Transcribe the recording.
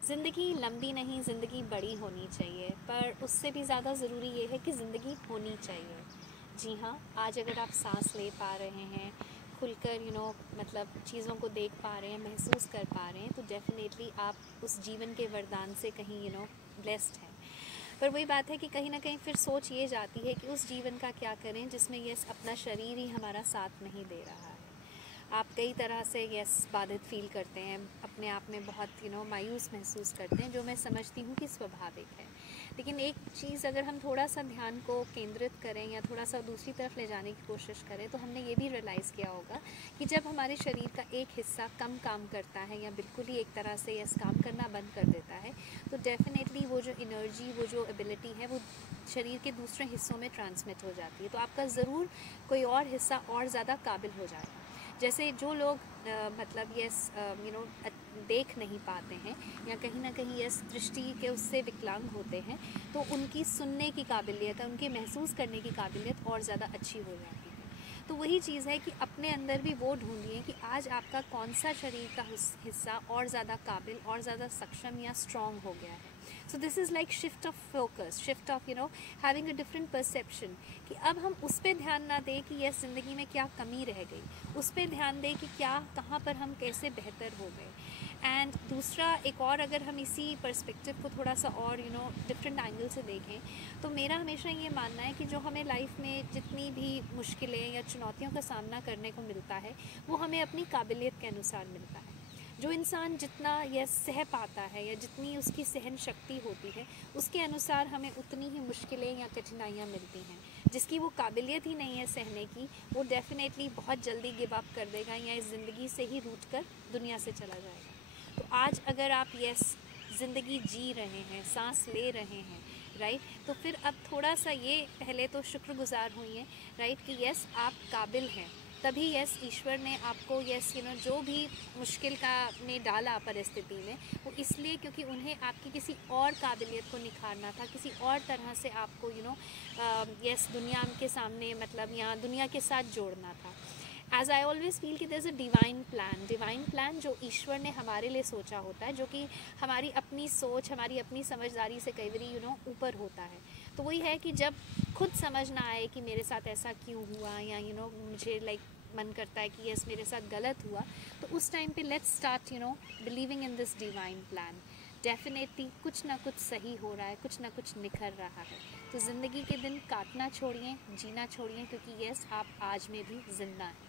ज़िंदगी लंबी नहीं, ज़िंदगी बड़ी होनी चाहिए, पर उससे भी ज़्यादा ज़रूरी ये है कि ज़िंदगी होनी चाहिए। जी हाँ, आज अगर आप सांस ले पा रहे हैं, खुलकर मतलब चीज़ों को देख पा रहे हैं, महसूस कर पा रहे हैं, तो डेफ़िनेटली आप उस जीवन के वरदान से कहीं ब्लेस्ड हैं। पर वही बात है कि कहीं ना कहीं फिर सोच ये जाती है कि उस जीवन का क्या करें जिसमें ये अपना शरीर ही हमारा साथ नहीं दे रहा है। आप कई तरह से बाधित फील करते हैं, अपने आप में बहुत मायूस महसूस करते हैं, जो मैं समझती हूँ कि स्वाभाविक है। लेकिन एक चीज़ अगर हम थोड़ा सा ध्यान को केंद्रित करें या थोड़ा सा दूसरी तरफ ले जाने की कोशिश करें, तो हमने ये भी रियलाइज़ किया होगा कि जब हमारे शरीर का एक हिस्सा कम काम करता है या बिल्कुल ही एक तरह से काम करना बंद कर देता है, तो डेफ़िनेटली वो जो एनर्जी, वो जो एबिलिटी है, वो शरीर के दूसरे हिस्सों में ट्रांसमिट हो जाती है। तो आपका ज़रूर कोई और हिस्सा और ज़्यादा काबिल हो जाएगा। जैसे जो लोग मतलब देख नहीं पाते हैं या कहीं ना कहीं दृष्टि के उससे विकलांग होते हैं, तो उनकी सुनने की काबिलियत, उनकी महसूस करने की काबिलियत और ज़्यादा अच्छी हो जाती है। तो वही चीज़ है कि अपने अंदर भी वो ढूंढिए कि आज आपका कौन सा शरीर का हिस्सा और ज़्यादा काबिल और ज़्यादा सक्षम या स्ट्रॉन्ग हो गया है। So this is like shift of focus, shift of having a different perception, कि अब हम उस पर ध्यान ना दें कि यस ज़िंदगी में क्या कमी रह गई, उस पर ध्यान दें कि क्या, कहाँ पर हम कैसे बेहतर हो गए। एंड दूसरा एक और, अगर हम इसी पर्सपेक्टिव को थोड़ा सा और डिफरेंट एंगल से देखें, तो मेरा हमेशा ये मानना है कि जो हमें लाइफ में जितनी भी मुश्किलें या चुनौतियों का सामना करने को मिलता है, वो हमें अपनी काबिलियत के अनुसार मिलता है। जो इंसान जितना यह सह पाता है या जितनी उसकी सहन शक्ति होती है, उसके अनुसार हमें उतनी ही मुश्किलें या कठिनाइयाँ मिलती हैं। जिसकी वो काबिलियत ही नहीं है सहने की, वो डेफ़िनेटली बहुत जल्दी गिव अप कर देगा या इस ज़िंदगी से ही रूठ कर दुनिया से चला जाएगा। तो आज अगर आप ज़िंदगी जी रहे हैं, सांस ले रहे हैं, राइट, तो फिर अब थोड़ा सा ये पहले तो शुक्रगुजार हुई, राइट, कि यस आप काबिल हैं। तभी ईश्वर ने आपको जो भी मुश्किल का ने डाला परिस्थिति में, वो इसलिए क्योंकि उन्हें आपकी किसी और काबिलियत को निखारना था, किसी और तरह से आपको दुनिया के सामने, मतलब यहाँ दुनिया के साथ जोड़ना था। एज आई ऑलवेज फील कि there is a divine plan जो ईश्वर ने हमारे लिए सोचा होता है, जो कि हमारी अपनी सोच, हमारी अपनी समझदारी से कई बारी ऊपर होता है। तो वही है कि जब खुद समझ ना आए कि मेरे साथ ऐसा क्यों हुआ, या मुझे लाइक मन करता है कि यस मेरे साथ गलत हुआ, तो उस टाइम पे let's start believing in this divine plan. Definitely कुछ ना कुछ सही हो रहा है, कुछ ना कुछ निखर रहा है। तो ज़िंदगी के दिन काटना छोड़िए, जीना छोड़िए, क्योंकि यस आप आज में भी जिंदा हैं।